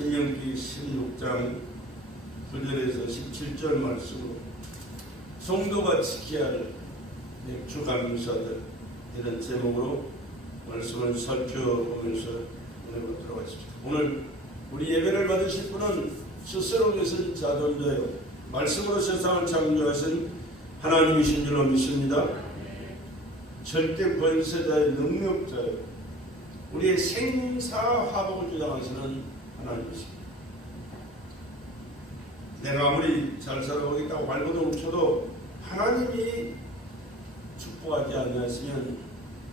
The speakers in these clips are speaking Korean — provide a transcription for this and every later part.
신명기 16장 9절에서 17절 말씀으로 성도가 지켜야 할 맥주 감사들 이런 제목으로 말씀을 살펴보면서 은혜로 들어가십시오. 오늘 우리 예배를 받으실 분은 스스로 계신 자존자요 말씀으로 세상을 창조하신 하나님이신 줄로 믿습니다. 절대 권세자의 능력자요 우리의 생사화복을 주장하시는 하나님이십니다. 내가 아무리 잘 살아보겠다고 발버둥 쳐도 하나님이 축복하지 않으시면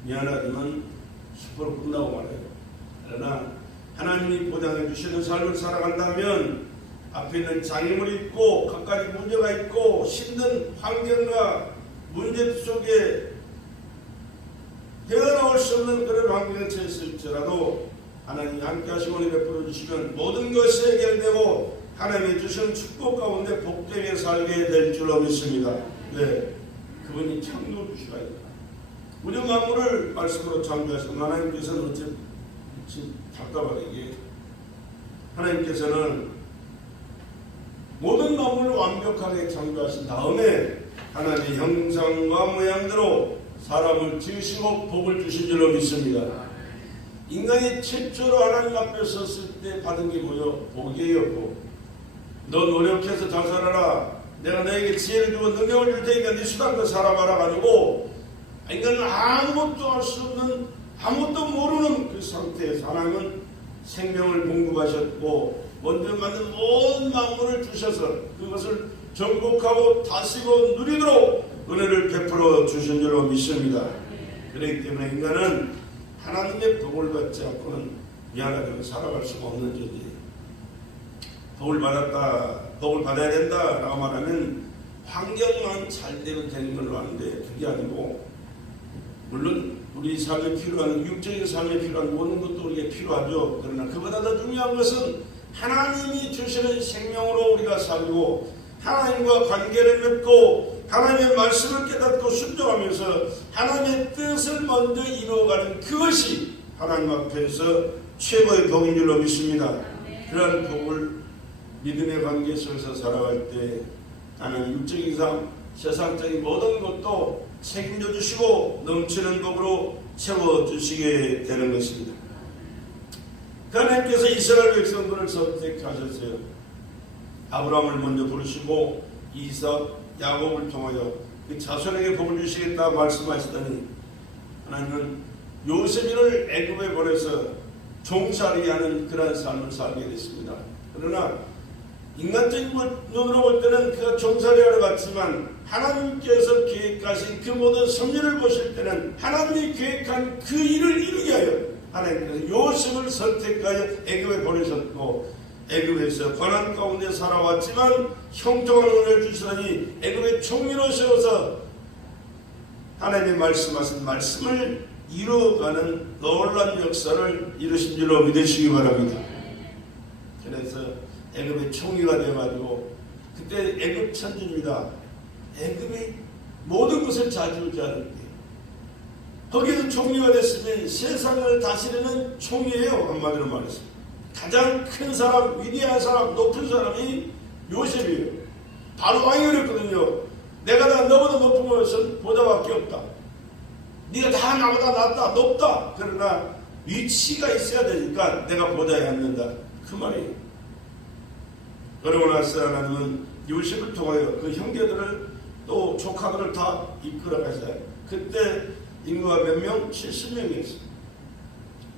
미안하지만 축복을 끝나고 말아요. 그러나 하나님이 보장해 주시는 삶을 살아간다면 앞에 있는 장애물이 있고 갖가지 문제가 있고 힘든 환경과 문제 속에 헤어나올 수 없는 그런 환경에 처했을지라도 하나님이 함께 하시고 베풀어 주시면 모든 것이 해결되고 하나님이 주시는 축복 가운데 복되게 살게 될 줄로 믿습니다. 네, 그분이 창조주시라니까. 우리 만물을 말씀으로 창조하시고 하나님께서는 어째 답답하게 하나님께서는 모든 만물을 완벽하게 창조하신 다음에 하나님의 형상과 모양대로 사람을 지으시고 복을 주신 줄로 믿습니다. 인간이 최초로 하나님 앞에 섰을 때 받은 게 뭐요? 복이에요. 너 노력해서 잘 살아라. 내가 너에게 지혜를 주고 능력을 줄 테니까 네 수단도 살아봐라 가지고 인간은 아무것도 할 수 없는 아무것도 모르는 그 상태에서 하나님은 생명을 공급하셨고 먼저 만든 모든 만물을 주셔서 그것을 정복하고 다스리고 누리도록 은혜를 베풀어 주신 줄로 믿습니다. 그렇기 때문에 인간은 하나님의 복을 받지 않고는 미안하게 살아갈 수가 없는 존재예요. 복을 받았다, 복을 받아야 된다 라고 말하면 환경만 잘 되면 되는 걸로 아는데 그게 아니고 물론 우리 삶에 필요한 육적인 삶에 필요한 모든 것도 우리에게 필요하죠. 그러나 그보다 더 중요한 것은 하나님이 주시는 생명으로 우리가 살고 하나님과 관계를 맺고 하나님의 말씀을 깨닫고 순종하면서 하나님의 뜻을 먼저 이루어가는 그것이 하나님 앞에서 최고의 복인 줄로 믿습니다. 그러한 복을 믿음의 관계 속에서 살아갈 때 하나님 육적인 삶, 세상적인 모든 것도 책임져 주시고 넘치는 복으로 채워주시게 되는 것입니다. 하나님께서 이스라엘 백성들을 선택하셨어요. 아브라함을 먼저 부르시고 이삭, 야곱을 통하여 그 자손에게 복을 주시겠다 말씀하시더니 하나님은 요셉을 애굽에 보내서 종살이하는 그런 삶을 살게 됐습니다. 그러나 인간적인 눈으로 볼 때는 그가 종살이하러 갔지만 하나님께서 계획하신 그 모든 섭리를 보실 때는 하나님이 계획한 그 일을 이루게 하여 하나님께서 요셉을 선택하여 애굽에 보내셨고 애굽에서 고난 가운데 살아왔지만 형통한 은혜를 주시더니 애굽의 총리로 세워서 하나님이 말씀하신 말씀을 이루어가는 놀라운 역사를 이루신 줄로 믿으시기 바랍니다. 그래서 애굽의 총리가 되어가지고 그때 애굽 천지입니다. 애굽이 모든 것을 좌지우지하는 게 거기서 총리가 됐으면 세상을 다스리는 총리예요. 한마디로 말해서 가장 큰 사람, 위대한 사람, 높은 사람이 요셉이에요. 바로 왕이 그랬거든요. 내가 다 너보다 높은 것은 보다밖에 없다. 네가 다 나보다 낫다, 높다. 그러나 위치가 있어야 되니까 내가 보다에 앉는다. 그 말이에요. 그러고 나서 하나님은 요셉을 통하여 그 형제들을 또 조카들을 다 이끌어 가셔요. 그때 인구가 몇 명? 70명이었어요.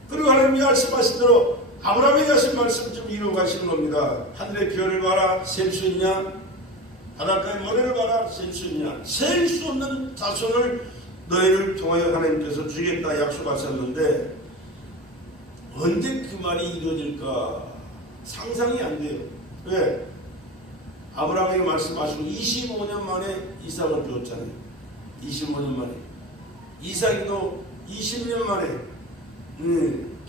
그리고 하나님이 말씀하신 대로 아브라함에게 하신 말씀 좀 이루어 가시는 겁니다. 하늘의 별을 봐라, 셀 수 있냐? 바닷가의 모래를 봐라, 셀 수 있냐? 셀 수 없는 자손을 너희를 통하여 하나님께서 주겠다 약속하셨는데 언제 그 말이 이루어질까 상상이 안 돼요. 왜? 아브라함에게 말씀하시고 25년 만에 이삭을 주었잖아요. 25년 만에. 이삭도 20년 만에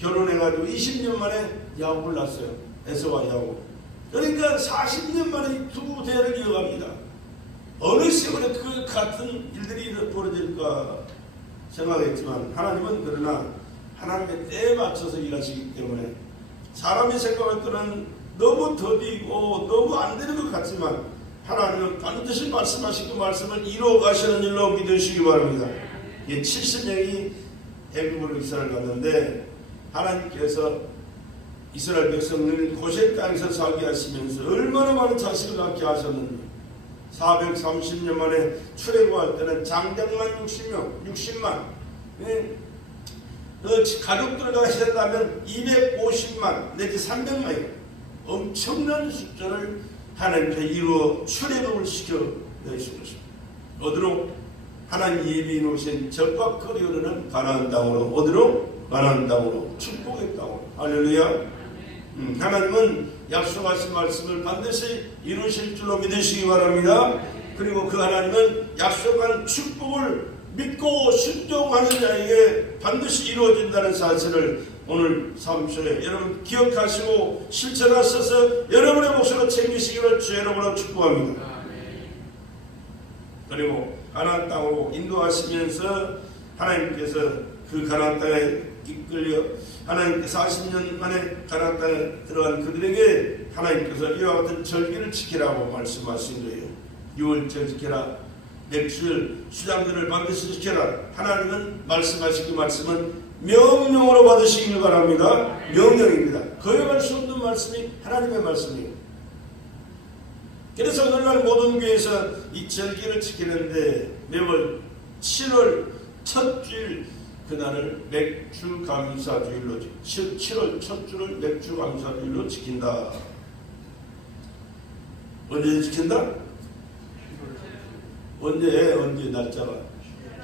결혼해가지고 20년 만에 야곱을 낳았어요. 에서와 야곱. 그러니까 40년 만에 두 대를 이어갑니다. 어느 시간에 그 같은 일들이 벌어질까 생각했지만 하나님은 그러나 하나님의 때에 맞춰서 일하시기 때문에 사람이 생각할 때는 너무 더디고 너무 안 되는 것 같지만 하나님은 반드시 말씀하신 그 말씀을 이루어 가시는 일로 믿으시기 바랍니다. 70명이 애굽으로 이스라엘 갔는데 하나님께서 이스라엘 백성을 고센 땅에서 살게 하시면서 얼마나 많은 자식을 낳게 하셨는지 430년 만에 출애굽할 때는 장정만 60만 가족들을 다 해낸다면 250만 내지 300만이 엄청난 숫자를 하나님께 이루어 출애굽을 시켜 내신 것입니다. 어디로? 하나님 예비해 놓으신 젖과 꿀이 흐르는 가나안 땅으로. 어디로? 가나안 땅으로, 축복의 땅으로. 할렐루야. 하나님은 약속하신 말씀을 반드시 이루실 줄로 믿으시기 바랍니다. 그리고 그 하나님은 약속한 축복을 믿고 순종하는 자에게 반드시 이루어진다는 사실을 오늘 삶속에 여러분 기억하시고 실천하셔서 여러분의 몫으로 챙기시기를 주 여러분으로 축복합니다. 그리고 가나안 땅으로 인도하시면서 하나님께서 그 가나안 땅에 이끌려 하나님께서 40년 만에 가나안 땅에 들어간 그들에게 하나님께서 이와 같은 절기를 지키라고 말씀하신 거예요. 6월절 지켜라, 맥주일 수장들을 반드시 지켜라. 하나님은 말씀하신 그 말씀은 명령으로 받으시길 바랍니다. 명령입니다. 거역할 수 없는 말씀이 하나님의 말씀이에요. 그래서 오늘날 모든 교회에서 이 절기를 지키는데 매월 7월 첫 주일 그날을 맥주 감사주일로 7월 첫 주를 맥주 감사주일로 지킨다. 언제 지킨다? 언제 날짜가?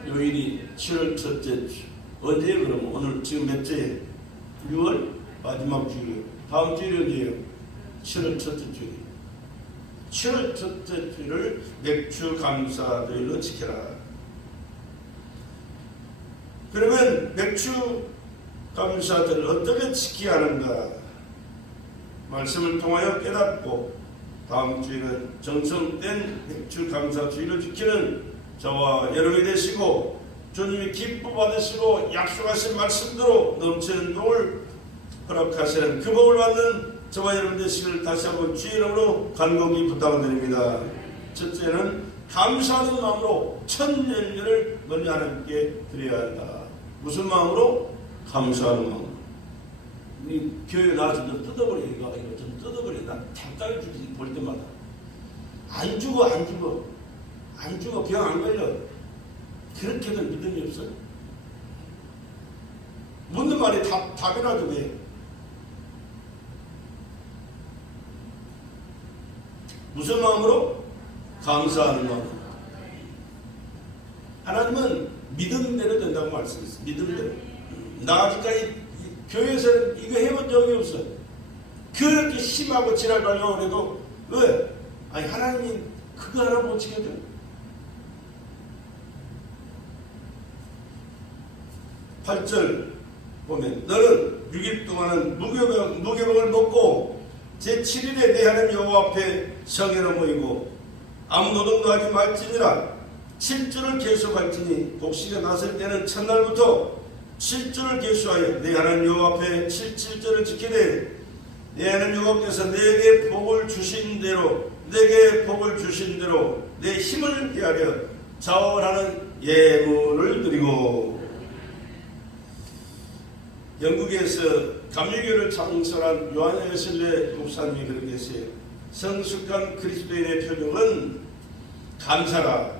요일이 7월 첫째 주. 언제예요? 그러면 오늘 지금 몇 주예요? 6월 마지막 주예요. 다음 주일이 언제예요? 7월 첫째 주예요. 7월 첫째 주를 맥주 감사주일로 지켜라. 그러면 맥주 감사주를 어떻게 지켜야 하는가? 말씀을 통하여 깨닫고 다음 주에는 정성된 맥주 감사주일을 지키는 저와 여러분이 되시고 주님이 기뻐 받으시고 약속하신 말씀대로 넘치는 복을 허락하시는 그 복을 받는 저와 여러분 되시기를 다시 한번 주의 이름으로 간곡히 부탁드립니다. 첫째는 감사하는 마음으로 첫 열매를 먼저 하나님께 드려야 한다. 무슨 마음으로? 감사하는 마음으로. 이 교회 나와서 좀 뜯어버려. 이거 좀 뜯어버려. 난 답답해 죽지 볼 때마다. 안 죽어. 병 안 걸려. 그렇게들 믿음이 없어요. 묻는 말이 답이라도 왜? 무슨 마음으로? 감사하는 마음으로. 하나님은 믿음대로 된다고 말씀했어요. 믿음대로. 나 아직까지 교회에서는 이거 해본 적이 없어. 그렇게 심하고 지랄발령을 해도 왜? 아니 하나님이 그거 하나 못 지켜줘. 팔 절 보면 너는 6일 동안은 무교병을 먹고 제7일에 내 하나님 여호와 앞에 성회로 모이고 아무 노동도 하지 말지니라. 7주를 계속할지니 곡식이 났을 때는 첫날부터 7주를 계수하여 내 하나님 여호와 앞에 7절을 지키되 내 하나님 여호와께서 내게 복을 주신 대로 내 힘을 헤아려 자원하는 예물을 드리고. 영국에서 감리교를 창설한 요한 웨슬레 목사님이 그렇게 했어요. 성숙한 그리스도인의 표적은 감사라.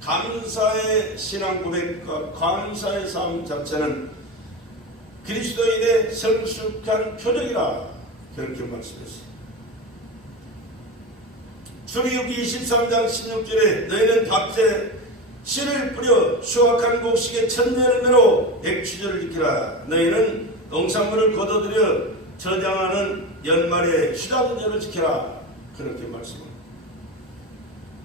감사의 신앙 고백과 감사의 삶 자체는 그리스도인의 성숙한 표적이라 그렇게 말씀했어요. 출애굽기 23장 16절에 너희는 밤새 씨를 뿌려 수확한 곡식의 첫 열매로 백추절을 지키라. 너희는 농산물을 거둬들여 저장하는 연말에 휴단절을 지키라. 그렇게 말씀합니다.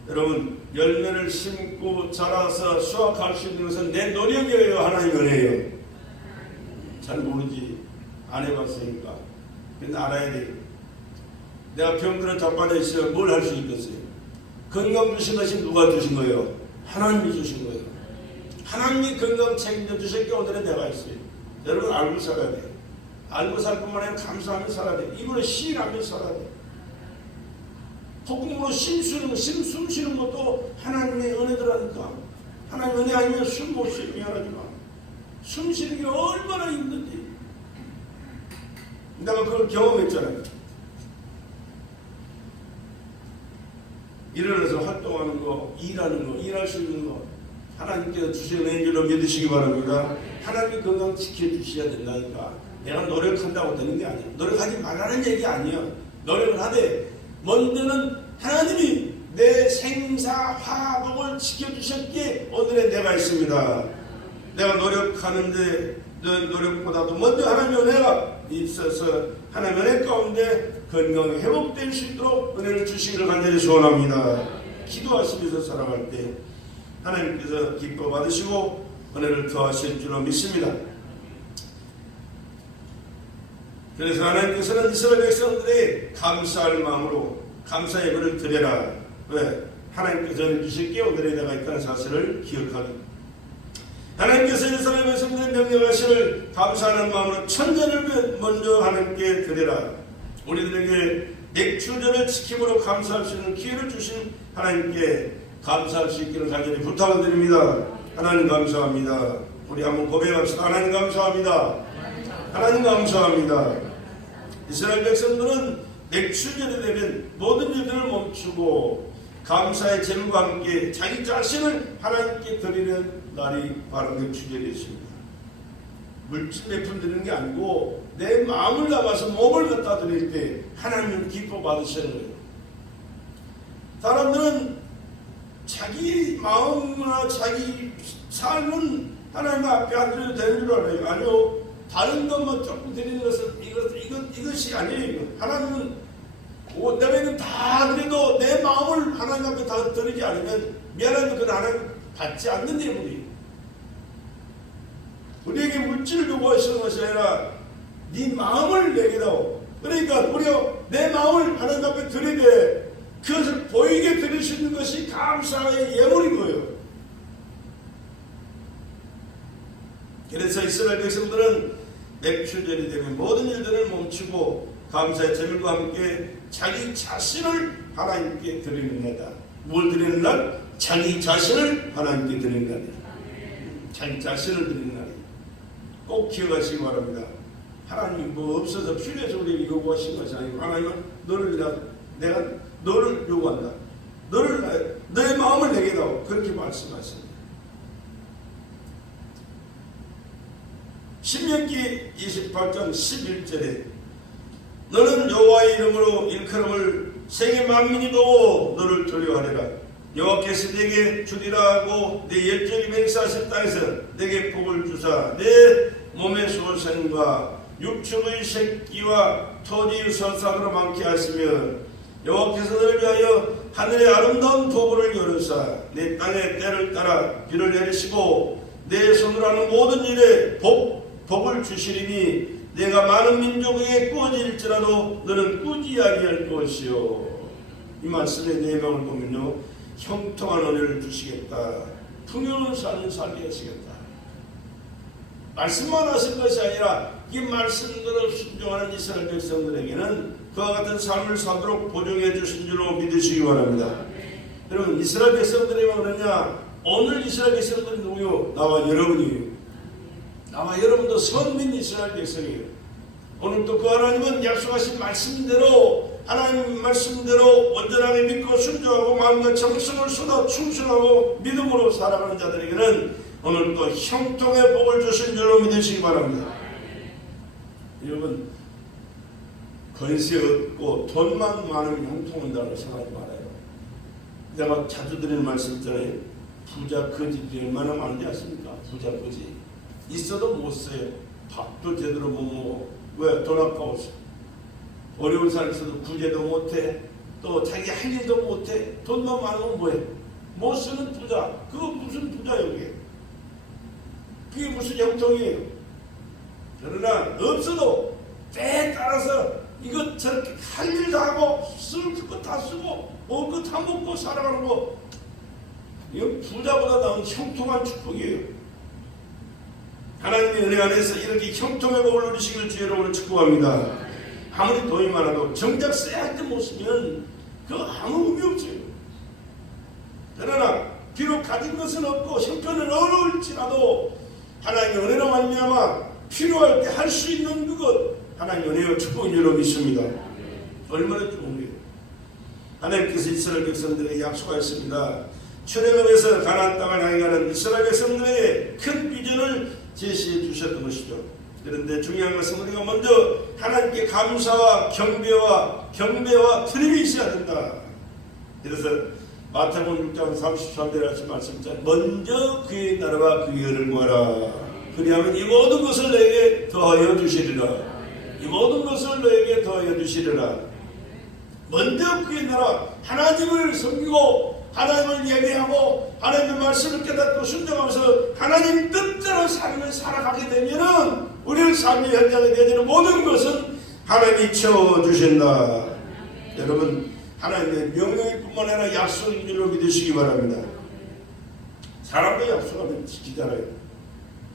여러분 열매를 심고 자라서 수확할 수 있는 것은 내 노력이에요, 하나님의 은혜예요? 잘 모르지. 안 해봤으니까. 근데 알아야 돼요. 내가 병들어 자빠져 있으면 뭘 할 수 있겠어요? 건강 주신 것이 누가 주신 거예요? 하나님이 주신 거예요. 하나님이 건강 책임져 주셨기에 오늘의 내가 있어요. 여러분 알고 살아야 돼요. 알고 살 뿐만 아니라 감사하며 살아야 돼. 입으로 시인하며 살아야 돼. 폭풍으로 숨 쉬는 것도 하나님의 은혜더라니까. 하나님 은혜 아니면 숨 못 쉬게 미안하지만 숨 쉬는 게 얼마나 힘든지 내가 그걸 경험했잖아요. 일어나서 활동하는 거, 일하는 거, 일할 수 있는 거 하나님께서 주시는 은혜로 믿으시기 바랍니다. 하나님이 건강 지켜주셔야 된다니까. 내가 노력한다고 되는 게 아니야. 노력하지 말라는 얘기 아니야. 노력을 하되 먼저는 하나님이 내 생사화복을 지켜주셨기에 오늘의 내가 있습니다. 내가 노력하는데 노력보다도 먼저 하나님의 은혜가 있어서 하나님의 은혜 가운데 건강이 회복될 수 있도록 은혜를 주시기를 간절히 소원합니다. 기도하시면서 살아갈 때 하나님께서 기뻐 받으시고 은혜를 더하실 줄로 믿습니다. 그래서 하나님께서는 이스라엘 백성들의 감사할 마음으로 감사 예배를 드려라. 왜? 하나님께서 전해주실게 오늘의 내가 있다는 사실을 기억하기. 하나님께서 이스라엘 백성들의 명령하시를 감사하는 마음으로 천전을 먼저 하나님께 드려라. 우리들에게 맥주전을 지킴으로 감사할 수 있는 기회를 주신 하나님께 감사할 수 있기를 간절히 부탁을 드립니다. 하나님 감사합니다. 우리 한번 고백합시다. 하나님 감사합니다. 하나님 감사합니다. 이스라엘 백성들은 맥주전이 되면 모든 일들을 멈추고 감사의 제물과 함께 자기 자신을 하나님께 드리는 날이 바로 맥주전이었습니다. 물질 내품 드리는 게 아니고 내 마음을 담아서 몸을 갖다 드릴 때 하나님은 기뻐 받으시는 거예요. 사람들은 자기 마음이나 자기 삶은 하나님 앞에 안 드려도 되는 줄 알아요. 아니요. 다른 것만 조금 드리는 것은 이것이 아니에요. 하나님은 내가 다 드려도 내 마음을 하나님 앞에 다 드리지 않으면 미안하면 그건 하나님 받지 않는 예물이에요. 우리에게 물질을 요구하시는 것이 아니라 네 마음을 내게다오. 그러니까 우리가 내 마음을 하나님 앞에 드리되 그것을 보이게 드릴 수 있는 것이 감사의 예물인 거예요. 그래서 이스라엘 백성들은 맥주절이 되면 모든 일들을 멈추고 감사의 제물과 함께 자기 자신을 하나님께 드리는 날이다. 뭘 드리는 날? 자기 자신을 하나님께 드리는 날이다. 자기 자신을 드리는 날이다. 꼭 기억하시기 바랍니다. 하나님이 뭐 없어서 필요해서 우리에게 요구하신 것이 아니고 하나님은 내가 너를 요구한다. 너의 마음을 내게 다오. 그렇게 말씀하십니다. 신명기 28장 11절에 너는 여호와의 이름으로 일컬음을 세계 만민이 보고 너를 두려워하리라. 여호와께서 내게 주리라 하고 내 열정이 맹세하신 땅에서 내게 복을 주사 내 몸의 소생과 육축의 새끼와 토지의 선산으로 많게 하시며 여호와께서 너를 위하여 하늘의 아름다운 도구를 열으사 내 땅에 때를 따라 비를 내리시고 내 손으로 하는 모든 일에 복을 주시리니 내가 많은 민족에게 꾸어질지라도 너는 꾸지 아니할 것이요. 이 말씀의 내용을 보면요, 형통한 은혜를 주시겠다. 풍요로운 삶을 살게 하시겠다. 말씀만 하신 것이 아니라 이 말씀대로 순종하는 이스라엘 백성들에게는 그와 같은 삶을 살도록 보증해 주신 줄로 믿으시기 바랍니다. 여러분, 이스라엘 백성들이 그러냐? 오늘 이스라엘 백성들이 누구요? 나와 여러분이에요. 나와 여러분도 선민 이스라엘 백성이에요. 오늘 또 그 하나님은 약속하신 말씀대로 하나님 말씀대로 온전하게 믿고 순종하고 마음과 정성을 쏟아 충실하고 믿음으로 살아가는 자들에게는 오늘 또 형통의 복을 주신 줄로 믿으시기 바랍니다. 여러분, 권세 얻고 돈만 많으면 형통한다고 생각하지 말아요. 내가 자주 드리는 말씀 있잖아요. 부자 거지들이 얼마나 많은지 아십니까? 부자 거지. 있어도 못 써요. 밥도 제대로 못 먹어. 왜? 돈 아까워서. 어려운 삶에서도 구제도 못해. 또 자기 할 일도 못해. 돈만 많으면 뭐해? 못 쓰는 부자. 그거 무슨 부자예요 그게? 그게 무슨 형통이에요? 그러나 없어도 때에 따라서 이것 저렇게 할 일 다 하고 쓸 것 다 쓰고 먹을 것 다 먹고 살아가는 거, 이건 부자보다 나은 형통한 축복이에요. 하나님의 은혜 안에서 이렇게 형통의 복을 누리시기를 주의 이름으로 축복합니다. 아무리 돈이 많아도 정작 써야 할 때 못 쓰면 그 아무 의미 없어요. 그러나 비록 가진 것은 없고 형편은 어려울지라도 하나님의 은혜로 말미암아 필요할 때 할 수 있는 그것 하나님의 은혜와 축복인 줄로 믿습니다. 얼마나 좋은 거예요. 하나님께서 이스라엘 백성들에게 약속하였습니다. 출애굽에서 가나안 땅을 향해 가는 이스라엘 백성들에게 큰 비전을 제시해 주셨던 것이죠. 그런데 중요한 것은 우리가 먼저 하나님께 감사와 경배와 드림이 있어야 된다. 그래서 마태복음 6장 33절에 하신 말씀처럼 먼저 그의 나라와 그의 의를 구하라. 그리하면 이 모든 것을 너에게 더하여 주시리라. 이 모든 것을 너에게 더하여 주시리라. 먼저 그의 나라 하나님을 섬기고 하나님을 예배하고 하나님의 말씀을 깨닫고 순종하면서 하나님 뜻대로 삶을 살아가게 되면은 우리의 삶의 현장에 되는 모든 것은 하나님이 채워주신다. 여러분 하나님의 명령일 뿐만 아니라 약속인 줄로 믿으시기 바랍니다. 사람도 약속하면 지키잖아요.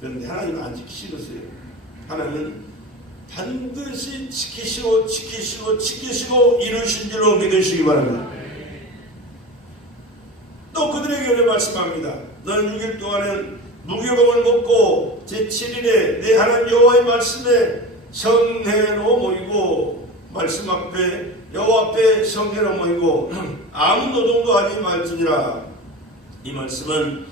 그런데 하나님은 안 지키시겠어요. 하나님은 반드시 지키시고 이루신 줄로 믿으시기 바랍니다. 또 그들에게 이렇게 말씀합니다. 너는 6일 동안은 무교병을 먹고 제7일에 내 하나님 여호와의 말씀에 성회로 모이고 말씀 앞에 여호와 앞에 성회로 모이고 아무 노동도 하지 말지니라. 이 말씀은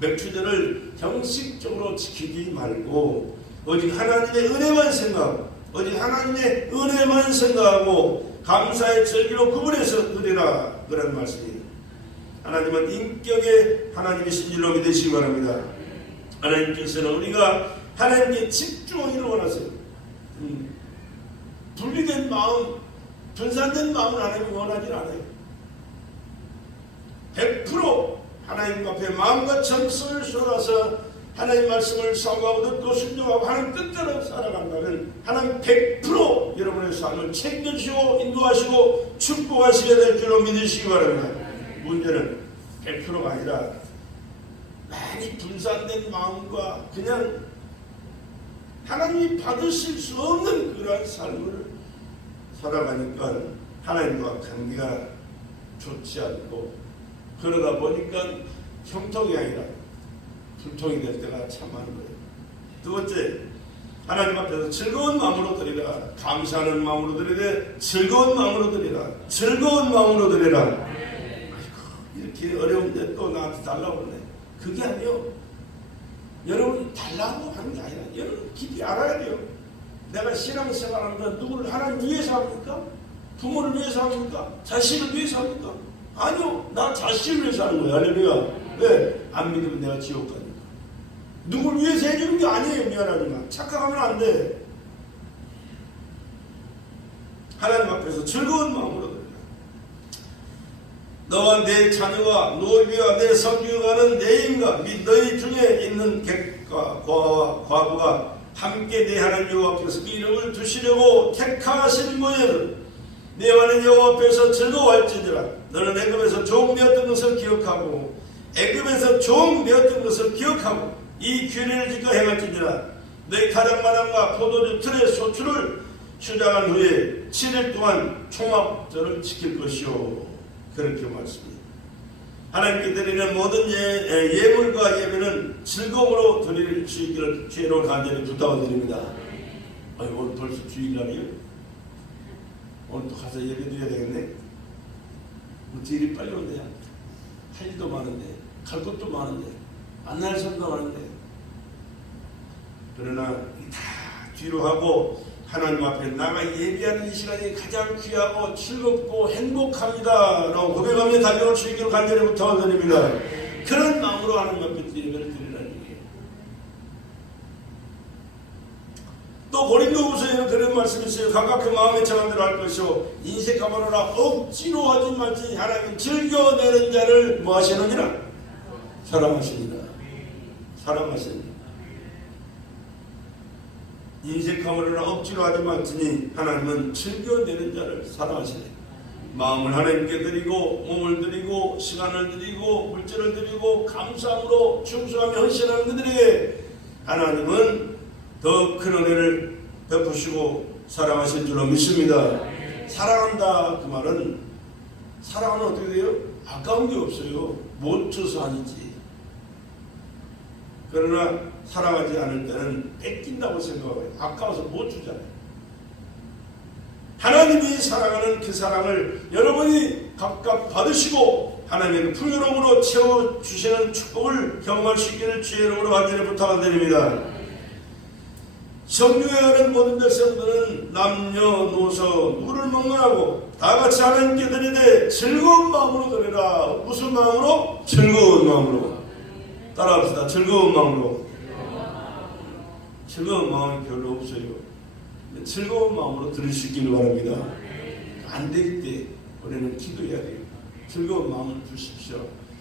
맥주절을 형식적으로 지키지 말고 오직 하나님의 은혜만 생각하고 오직 하나님의 은혜만 생각하고 감사의 절기로 구분해서 누리라. 그런 말씀이에요. 하나님은 인격의 하나님이신 줄로 믿으시기 바랍니다. 하나님께서는 우리가 하나님께 집중하기를 원하세요. 분리된 마음, 분산된 마음을 하나님이 원하지 않아요. 100% 하나님 앞에 마음과 정성을 쏟아서 하나님 말씀을 사모하고 듣고 순종하고 하나님 뜻대로 살아간다면 하나님 100% 여러분의 삶을 책임지시고 인도하시고 축복하시게 될 줄로 믿으시기 바랍니다. 문제는 100%가 아니라 많이 분산된 마음과 그냥 하나님이 받으실 수 없는 그러한 삶을 살아가니까 하나님과 관계가 좋지 않고 그러다 보니까 형통이 아니라 불통이 될 때가 참 많은 거예요. 두 번째, 하나님 앞에서 즐거운 마음으로 드리라. 감사하는 마음으로 드리되 즐거운 마음으로 드리라. 즐거운 마음으로 드리라. 아이고, 이렇게 어려운데 또 나한테 달라고 그러네. 그게 아니요. 여러분 달라고 하는 게 아니라 여러분 깊이 알아야 돼요. 내가 신앙생활하는 건 누구를 하나님 위해서 합니까? 부모를 위해서 합니까? 자신을 위해서 합니까? 아니요. 나 자신을 위해서 하는 거예요. 할렐루야. 왜? 안 믿으면 내가 지옥 가니까. 누굴 위해서 해주는 게 아니에요. 미안하지만 착각하면 안 돼. 하나님 앞에서 즐거운 마음으로 드리라. 너와 내 자녀와 노비와 내 성교가는 내 인과 및 너희 중에 있는 객과 과부가 함께 내 하나님 여호와 앞에서 이름을 두시려고 택하신 모양은 내와 내 여호와 앞에서 즐거워할지니라. 너는 애굽에서 종되었던 것을 기억하고 애굽에서 종되었던 것을 기억하고 이 규례를 지켜 행할지니라. 너희 가장마당과 포도주 틀의 소출을 휴장한 후에 7일 동안 총합절을 지킬 것이요. 그렇게 말씀합니다. 하나님께 드리는 모든 예물과 예배는 즐거움으로 드릴 수 있기를 주의로 간절히 부탁을 드립니다. 오늘 벌써 주일날이에요? 오늘 또 가서 예배 드려야 되겠네? 어떻게 이리 빨리 온대요? 할 일도 많은데, 갈 것도 많은데, 만날 사람도 많은데. 그러나 다 뒤로 하고 하나님 앞에 나가 예배하는 이 시간이 가장 귀하고 즐겁고 행복합니다 라고 고백하며 달려올 수 있기를 간절히 부탁을 드립니다. 그런 마음으로 하나님 앞에 예배를 드리라는 얘기예요. 또 고린도후서에는 그런 말씀이 있어요. 각각 그 마음에 정한 대로 할 것이요 인색하거나 억지로 하지 말지 하나님은 즐겨내는 자를 뭐 하시느니라? 사랑하시니라. 사랑하시니라. 인색함으로나 억지로 하지 말지니 하나님은 즐겨내는 자를 사랑하시네. 마음을 하나님께 드리고 몸을 드리고 시간을 드리고 물질을 드리고 감사함으로 충성하며 헌신하는 그들에게 하나님은 더 큰 은혜를 베푸시고 사랑하실 줄로 믿습니다. 사랑한다 그 말은, 사랑은 어떻게 돼요? 아까운 게 없어요. 못 줘서 아니지. 그러나 사랑하지 않을 때는 뺏긴다고 생각해요. 아까워서 못 주잖아요. 하나님이 사랑하는 그 사랑을 여러분이 각각 받으시고 하나님의 풍요로움으로 채워주시는 축복을 경험할 수 있기를 주의 이름으로 간절히 부탁드립니다. 성령하는 모든 백성들은 남녀노소 누구를 막론하고 다같이 하나님께 드리되 즐거운 마음으로 드리라. 무슨 마음으로? 즐거운 마음으로. 따라합시다. 즐거운 마음으로. 즐거운 마음이 별로 없어요. 즐거운 마음으로 들을 수 있기를 바랍니다. 안 될 때 우리는 기도해야 돼요. 즐거운 마음을 주십시오.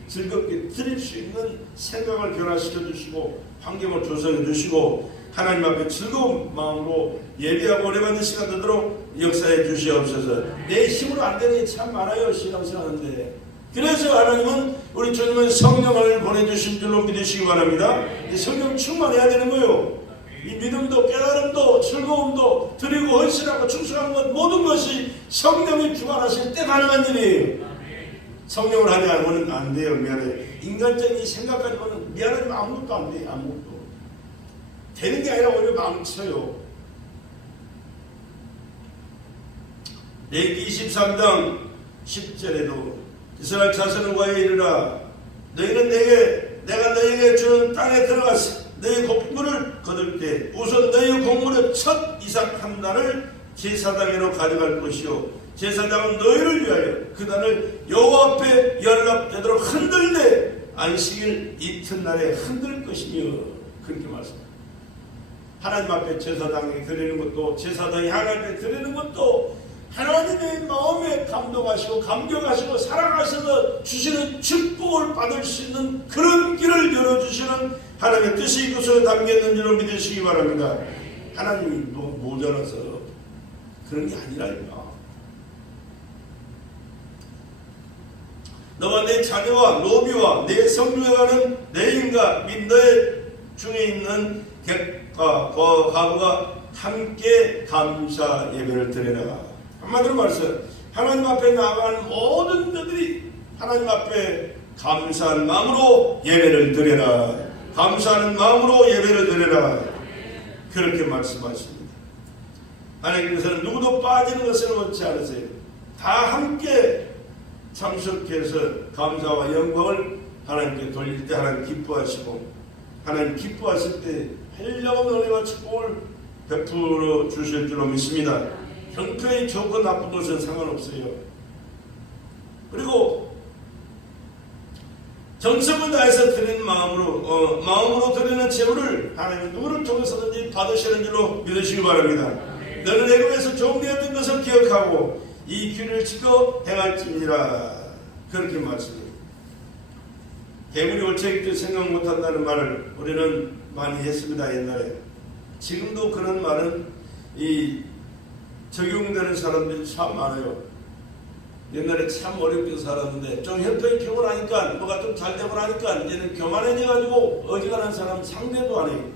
즐겁게 드릴 수 있는 생각을 변화시켜 주시고 환경을 조성해 주시고 하나님 앞에 즐거운 마음으로 예배하고 은혜받는 시간 되도록 역사해 주시옵소서. 내 힘으로 안 되는 게 참 많아요. 신앙생활하는데. 그래서 하나님은 우리 주님은 성령을 보내주신 줄로 믿으시기 바랍니다. 성령 충만해야 되는 거예요. 이 믿음도 깨달음도 즐거움도 드리고 헌신하고 충성하는 것 모든 것이 성령이 주관하실 때 가능한 일이에요. 성령을 하지 않으면 안 돼요. 미안해. 인간적인 생각 가지고는 미안하지만 아무것도 안 돼요. 아무것도. 되는 게 아니라 오히려 망쳐요. 레위기 23장 10절에도 이스라엘 자손과에 이르라 너희는 내가 너희에게 주는 땅에 들어가서 너희 곡물을 거둘 때 우선 너희 곡물의 첫 이삭 한 단을 제사장으로 가져갈 것이요 제사장은 너희를 위하여 그 단을 여호와 앞에 연락되도록 흔들되 안식일 이튿날에 흔들 것이며 그렇게 말씀합니다. 하나님 앞에 제사장에 드리는 것도 제사장이 하나님 앞에 드리는 것도 하나님의 마음에 감동하시고 감격하시고 사랑하셔서 주시는 축복을 받을 수 있는 그런 길을 열어주시는 하나님의 뜻이 이곳에 담겨있는 줄을 믿으시기 바랍니다. 하나님이 모자라서 그런 게 아니라니까. 너와 내 자녀와 노비와 내 성중에 가는 내 인과 및 너의 중에 있는 객과 가부가 함께 감사 예배를 드리라. 한마디로 말해서 하나님 앞에 나아가는 모든 자들이 하나님 앞에 감사하는 마음으로 예배를 드려라. 감사하는 마음으로 예배를 드려라. 그렇게 말씀하십니다. 하나님께서는 누구도 빠지는 것을 원치 않으세요. 다 함께 참석해서 감사와 영광을 하나님께 돌릴 때 하나님 기뻐하시고 하나님 기뻐하실 때 한량없는 은혜와 축복을 베풀어 주실 줄로 믿습니다. 형편이 좋고 나쁜 것은 상관없어요. 그리고 정성을 다해서 드리는 마음으로 드리는 제물을 하나님 누구를 통해서든지 받으시는 줄로 믿으시기 바랍니다. 너는 애굽에서 종되었던 것을 기억하고 이 규례를 지켜 행할지니라. 그렇게 말씀합니다. 괴물이 올챙이 때 생각 못한다는 말을 우리는 많이 했습니다. 옛날에. 지금도 그런 말은 적용되는 사람들이 참 많아요. 옛날에 참 어렵게 살았는데 좀 형편이 피곤하니까 뭐가 좀 잘 되고 나니까 이제는 교만해져가지고 어지간한 사람 상대도 안 해요.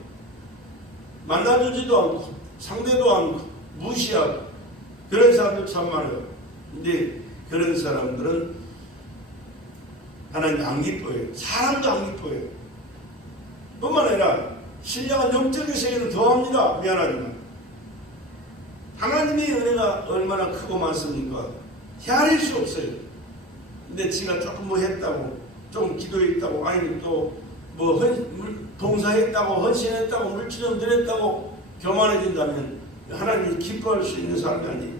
만나주지도 않고 상대도 않고 무시하고 그런 사람들 참 많아요. 근데 그런 사람들은 하나님 안 기뻐해요. 사람도 안 기뻐해요. 뿐만 아니라 신령한 영적인 세계는 더합니다. 미안하지만 하나님의 은혜가 얼마나 크고 많습니까? 헤아릴 수 없어요. 근데 지가 조금 뭐 했다고 좀 기도했다고 아니면 또 뭐 봉사했다고 헌신했다고 물질 좀 드렸다고 교만해진다면 하나님이 기뻐할 수 있는 사람이 아니에요.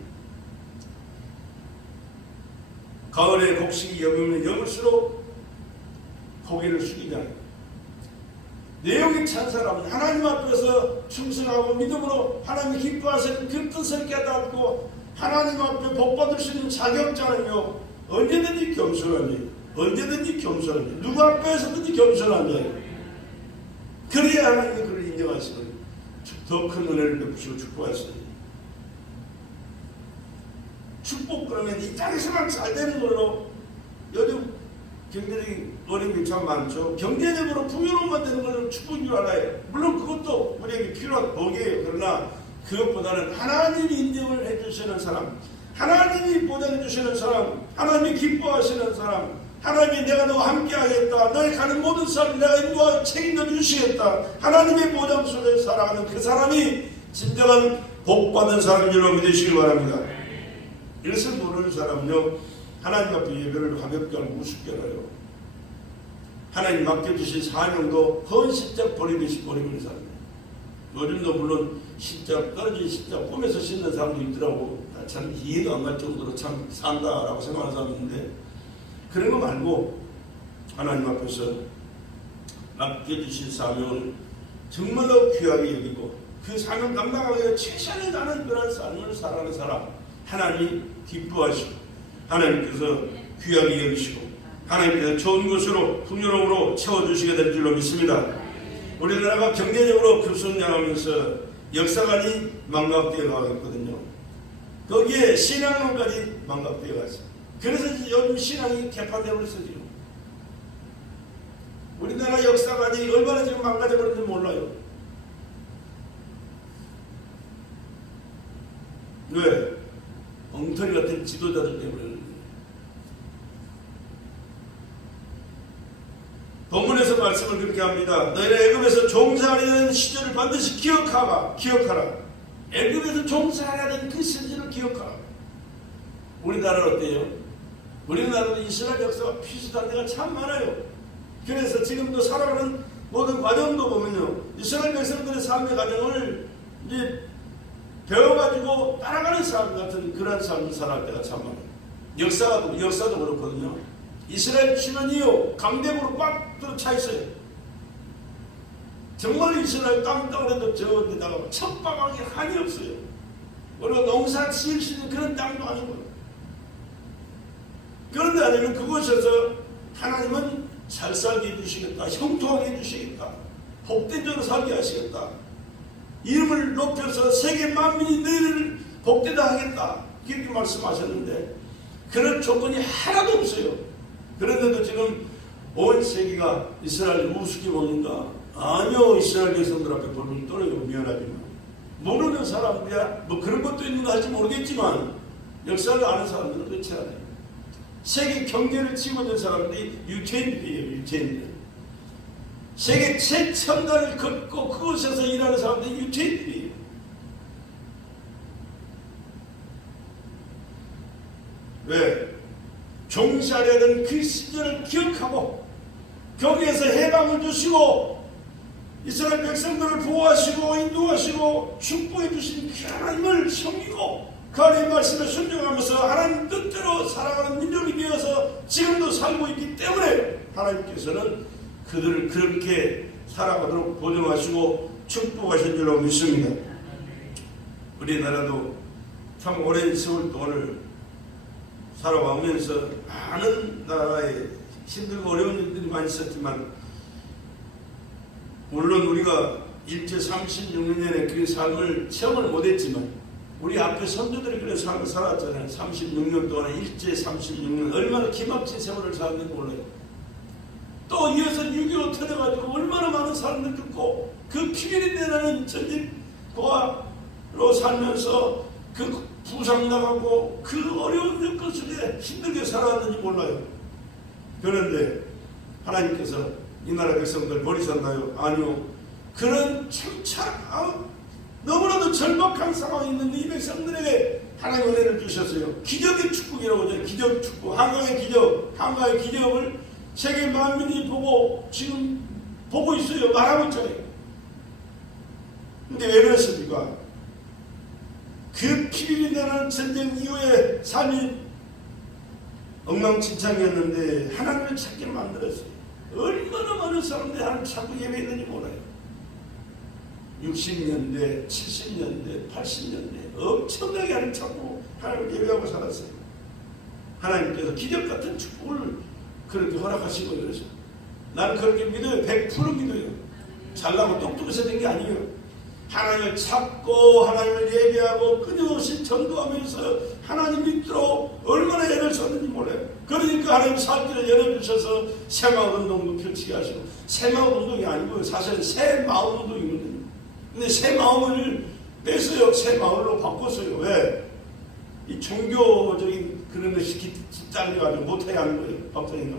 가을에 곡식이 여기면 여물수록 고개를 숙이잖아요. 내용이 찬 사람은 하나님 앞에서 충성하고 믿음으로 하나님 기뻐하시는 그 뜻을 깨닫고 하나님 앞에 복받을 수 있는 자격자는요 언제든지 겸손하니 언제든지 겸손하니 누구 앞에서든지 겸손하니 그래야 하나님이 그를 인정하시는 더 큰 은혜를 베푸시고 축복하시니 축복 그러면 이 땅에서만 잘 되는 걸로 요즘 경제적인 어려움이 참 많죠. 경제적으로 풍요로움만 되는 것은 축복인 줄 알아요. 물론 그것도 우리에게 필요한 복이에요. 그러나 그것보다는 하나님이 인정을 해주시는 사람, 하나님이 보장해 주시는 사람, 하나님이 기뻐하시는 사람, 하나님이 내가 너와 함께 하겠다, 너의 가는 모든 삶을 내가 인도하여 책임져 주시겠다, 하나님의 보장 속에 살아가는 그 사람이 진정한 복받은 사람인 줄 믿으시기 바랍니다. 이것을 모르는 사람은요, 하나님 앞에 예배를 가볍게 하고 우습게 알아요. 하나님 맡겨주신 사명도 헌신짝 버리듯이 버리는 사람이에요. 요즘도 물론 십자 떨어진 십자 꿈에서 씻는 사람도 있더라고. 참 이해가 안 갈 정도로 참 산다라고 생각하는 사람이 있는데, 그런 거 말고 하나님 앞에서 맡겨주신 사명을 정말로 귀하게 여기고 그 사명 감당하기 위해 최선을 다하는 그런 삶을 살아가는 사람, 하나님이 기뻐하시고 하나님께서 귀하게 여기시고 하나님께서 좋은 것으로 풍요로움으로 채워주시게 될 줄로 믿습니다. 우리나라가 경제적으로 급성장하면서 역사관이 망각되어 가겠거든요. 거기에 신앙론까지 망각되어 갔어요. 그래서 요즘 신앙이 개판되어 버렸어요. 지금 우리나라 역사관이 얼마나 지금 망가져 버렸는지 몰라요. 왜? 엉터리 같은 지도자들 때문에. 본문에서 말씀을 그렇게 합니다. 너희는 애굽에서 종살이하는 시절을 반드시 기억하라. 애굽에서 종살이하는 그 시절을 기억하라. 우리나라는 어때요? 우리나라도 이스라엘 역사가 비슷한 데가 참 많아요. 그래서 지금도 살아가는 모든 과정도 보면요, 이스라엘 백성들의 삶의 과정을 이제 배워가지고 따라가는 삶 같은 그런 삶을 살아갈 때가 참 많아요. 역사도 그렇거든요. 이스라엘 주변이요, 강대국으로 꽉 차 있어요. 정말 이스라엘 땅덩어리도 저데다가 첩박하기 한이 없어요. 우리가 농사 지을 수 있는 그런 땅도 아니고. 그런데 아니면 그곳에서 하나님은 잘 살게 해주시겠다, 형통하게 해주시겠다, 복된적으로 살게 하시겠다, 이름을 높여서 세계 만민이 너희를 복되다 하겠다, 이렇게 말씀하셨는데 그런 조건이 하나도 없어요. 그런데도 지금 온 세계가 이스라엘을 우습게 보니까, 아니요, 이스라엘 백성들 앞에 벌벌 떨어요. 미안하지만 모르는 사람들이야 뭐 그런 것도 있는 거 할지 모르겠지만 역사를 아는 사람들은 그렇지 않아요. 세계 경제를 쥐고 있는 사람들이 유태인들이에요. 유태인들. 세계 최첨단을 걷고 그곳에서 일하는 사람들이 유태인들이에요. 왜? 종살이하던 그 시절을 기억하고 거기에서 해방을 주시고 이스라엘 백성들을 보호하시고 인도하시고 축복해 주신 그 하나님을 섬기고 그 하나님의 말씀에 순종하면서 하나님 뜻대로 살아가는 민족이 되어서 지금도 살고 있기 때문에 하나님께서는 그들을 그렇게 살아가도록 보존하시고 축복하신 줄로 믿습니다. 우리나라도 참 오랜 세월 동안을 살아가면서 많은 나라에 힘들고 어려운 일들이 많이 있었지만, 물론 우리가 일제 36년의 그 삶을 체험을 못했지만 우리 앞에 선조들이 그런 삶을 살았잖아요. 36년 동안 일제 36년 얼마나 기막힌 세월을 살았는지 몰라요. 또 이어서 6.25 터져가지고 얼마나 많은 사람들 죽고 그 피비린내 나는 전쟁과로 살면서 그 부상당하고 그 어려운 여건 속에 힘들게 살아왔는지 몰라요. 그런데 하나님께서 이 나라 백성들 버리셨나요? 아니요. 그런 너무나도 절박한 상황에 있는 이 백성들에게 하나님 은혜를 주셨어요. 기적의 축복이라고 하죠. 기적 축복, 한강의 기적을 세계 만민이 보고 지금 보고 있어요. 말하고 있잖아요. 근데 왜 그랬습니까? 그 피비린내는 전쟁 이후에 삶이 엉망진창이었는데 하나님을 찾게 만들었어요. 얼마나 많은 사람들이 하나님 찾고 예배했는지 몰라요. 60년대, 70년대, 80년대 엄청나게 하나님 찾고 하나님을 예배하고 살았어요. 하나님께서 기적 같은 축복을 그렇게 허락하시고 그러죠. 나는 그렇게 믿어요. 100% 믿어요. 잘나고 똑똑해서 된 게 아니에요. 하나님을 찾고 하나님을 예배하고 끊임없이 전도하면서 하나님 믿도록 얼마나 애를 썼는지 몰라요. 그러니까 하나님 살길을 열어주셔서 새마을 운동도 펼치게 하시고, 새마을 운동이 아니고 사실은 새 마을 운동이거든요. 근데 새 마음을 뺐어요. 새 마을로 바꿨어요. 왜? 이 종교적인 그런 것이 깃달려가지고 못하게 하는 거예요. 박사님과.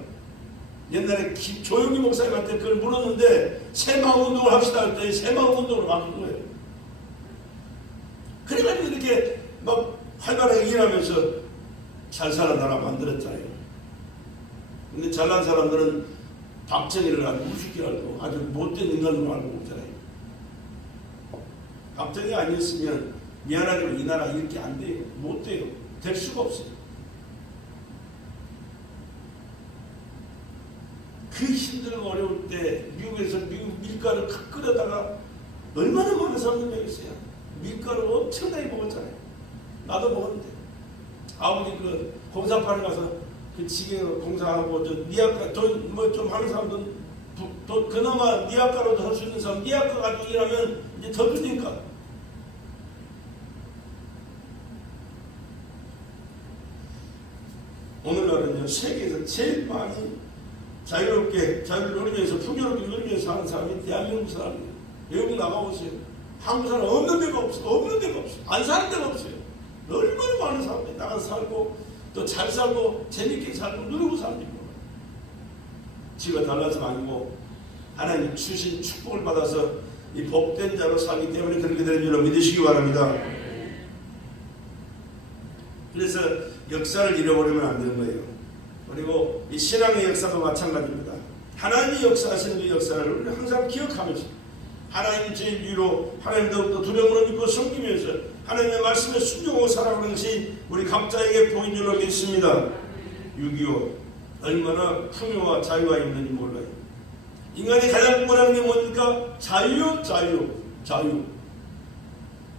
옛날에 조용히 목사님한테 그걸 물었는데 새 마음 운동을 합시다 할 때 새 마음 운동으로 바꾼 거예요. 그래가지고 이렇게 막 활발하게 일하면서 잘 사는 나라 만들었잖아요. 근데 잘난 사람들은 박정희를 아주 우습게 알고 아주 못된 인간으로 알고 있잖아요. 박정희 아니었으면 미안하지만 이 나라 이렇게 안 돼요. 못 돼요. 될 수가 없어요. 그 힘들고 어려울 때 미국에서 미국 밀가루 끓여다가 얼마나 많은 사람들이 있어요. 밀가루 엄청나게 먹었잖아요. 나도 먹었는데 아버지 그 공사판에 가서 그 지게 공사하고 저 니아가 돈 뭐 좀 하는 사람들 또 그나마 니아가로도 할 수 있는 사람 니아가 가지고 일하면 이제 더 주니까. 오늘날은요 세계에서 제일 많이 자유롭게 자유를 누리면서 풍요롭게 누리면서 사는 사람이 대한민국 사람이에요. 외국 나가보세요. 한국 사람 없는 데가 없어. 없는 데가 없어. 안 사는 데가 없어요. 얼마나 많은 사람들이 나가서 살고 또 잘 살고 재밌게 살고 누리고 사는지 몰라요. 지가 달라서가 아니고 하나님 주신 축복을 받아서 이 복된 자로 살기 때문에 그렇게 되는 줄로 믿으시기 바랍니다. 그래서 역사를 잃어버리면 안 되는 거예요. 그리고 이 신앙의 역사도 마찬가지입니다. 하나님이 역사하시는 그 역사를 우리는 항상 기억하면서 하나님 제일 위로 하나님 더욱더 두려움으로 믿고 섬기면서 하나님의 말씀에 순종하고 살아가는 것이 우리 각자에게 보인 줄로 믿습니다. 6.25 얼마나 풍요와 자유가 있는지 몰라요. 인간이 가장 원하는 게 뭡니까? 자유.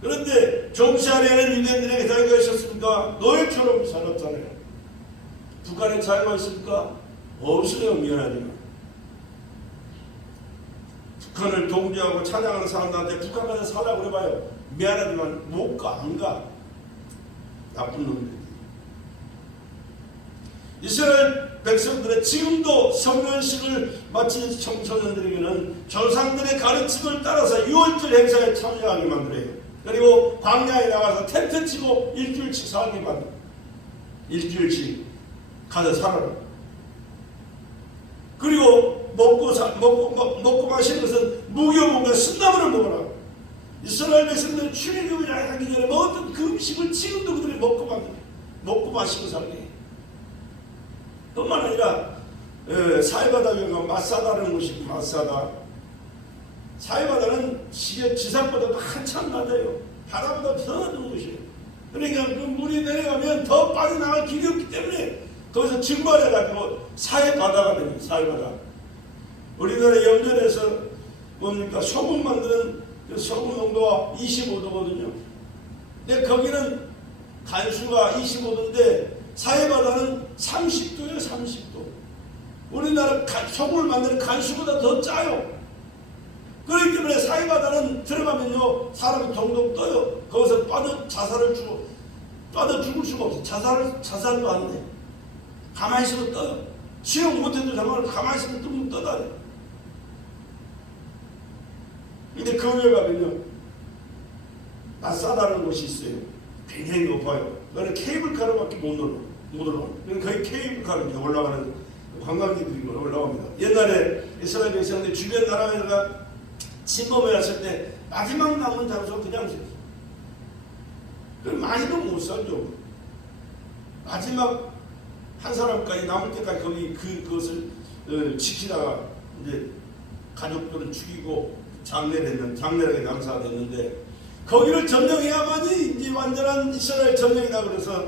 그런데 종시아래에는 유대인들에게 자유가 있었습니까? 노예처럼 살았잖아요. 북한에 자유가 있습니까? 없어요. 미안하지만. 북한을 동지하고 찬양하는 사람들한테 북한 가서 살라고 그래봐요. 미안하지만 못 가, 안 가. 나쁜 놈들. 이스라엘 백성들의 지금도 성년식을 마친 청소년들에게는 조상들의 가르침을 따라서 6월절 행사에 참여하게 만들어요. 그리고 광야에 나가서 텐트 치고 일주일씩 살게 만들어요. 일주일씩 가서 살아라. 그리고 먹고 마시는 것은 무교먹고 쓴나물을 먹어라. 이스라엘 백성들은 출애굽을 하기 전에 먹었던 그 음식을 지금도 그들이 먹고 마시고 살게 해요. 뿐만 아니라 사해바다에 가면 마사다라는 곳이 있고 마사다. 사해바다는 지상보다 한참 낮아요. 바다보다 더 낮은 곳이에요. 그러니까 그 물이 내려가면 더 빠져나갈 길이 없기 때문에 거기서 증발해가지고 사해바다가 됩니다. 사해바다. 우리나라 염전에서 뭡니까? 소금 만드는 그 소금 농도가 25도거든요. 근데 거기는 간수가 25도인데 사해바다는 30도예요. 30도. 우리나라 소금을 만드는 간수보다 더 짜요. 그렇기 때문에 사해바다는 들어가면요 사람이 동동 떠요. 거기서 빠져 죽을 수가 없어. 자살도 안 돼. 가만히 있으면 떠요. 수영 못해도 상관없어. 가만히 있으면 뚝 떠다녀. 근데 그 위에 가면요 마사다라는 곳이 있어요. 굉장히 높아요. 너는 케이블카로밖에 못 올라. 거의 케이블카로 올라가는 관광객들이 올라갑니다. 옛날에 이스라엘 백성들 주변 나라에다가 침범해 왔을 때 마지막 남은 장소 그냥 있어요. 그럼 많이도 못 살죠. 마지막 한 사람까지 남을 때까지 거기 그것을 지키다가 이제 가족들은 죽이고 장례하게 낭사가 됐는데 거기를 점령해야만이 이제 완전한 이스라엘 점령이다. 그래서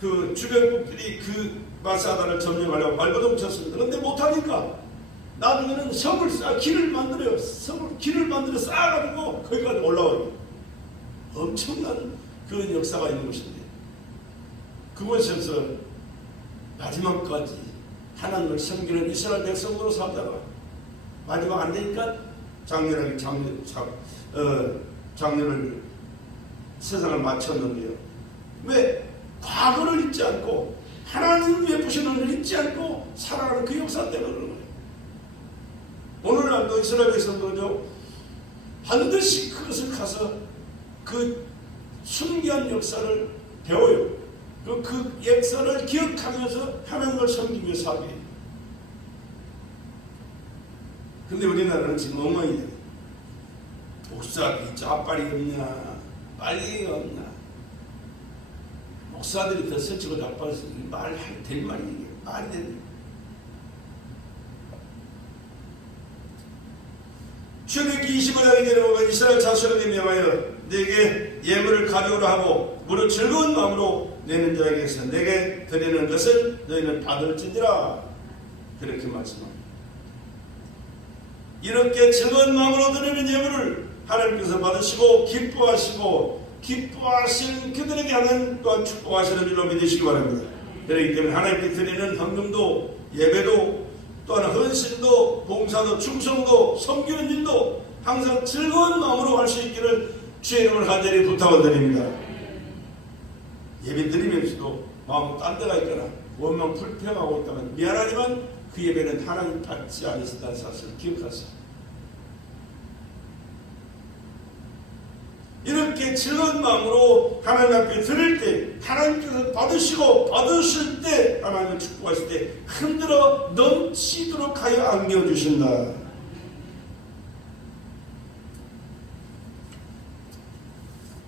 그 주변국들이 그 마사다를 점령하려고 발버둥 쳤습니다. 그런데 못하니까 나중에는 길을 만들어요. 길을 만들어 쌓아가지고 거기까지 올라와요. 엄청난 그런 역사가 있는 곳인데 그곳에서 마지막까지 하나님을 섬기는 이스라엘 백성으로 살다가 마지막 안 되니까 장례를 세상을 마쳤는데요. 왜? 과거를 잊지 않고 하나님 베푸시는 은혜를 잊지 않고 살아가는 그 역사 때문에 그런 거예요. 오늘날도 이스라엘 백성들은요 반드시 그것을 가서 그 순기한 역사를 배워요. 그 역사를 기억하면서 하나님을 섬기기 위해 살게 해요. 근데 우리나라는 지금 엉망이 돼요. 목사들이 짜빨이 없냐, 빨리가 없냐. 목사들이 더 설치고 나빠서 말할 될 말이 이게 말이 되네. 출애굽기 25장에 내려보면 이스라엘 자손에게 명하여 내게 예물을 가져오라 하고 무릇 즐거운 마음으로 내는 자에게서 내게 드리는 것을 너희는 받을지니라. 그렇게 말씀합니다. 이렇게 즐거운 마음으로 드리는 예물을 하나님께서 받으시고 기뻐하시는 그들에게 하나님 또한 축복하시는 줄로 믿으시기 바랍니다. 그렇기 때문에 하나님께 드리는 헌금도 예배도 또한 헌신도 봉사도 충성도 섬기는 일도 항상 즐거운 마음으로 할 수 있기를 주의 이름을 간절히 부탁을 드립니다. 예배 드리면서도 마음 딴 데가 있거나 원망 불평하고 있다면 미안하지만 그 예배는 하나님 받지 않으신다는 사실을 기억하세요. 이렇게 즐거운 마음으로 하나님 앞에 드릴 때 하나님께서 받으실 때 하나님을 축복하실 때 흔들어 넘치도록 하여 안겨주신다.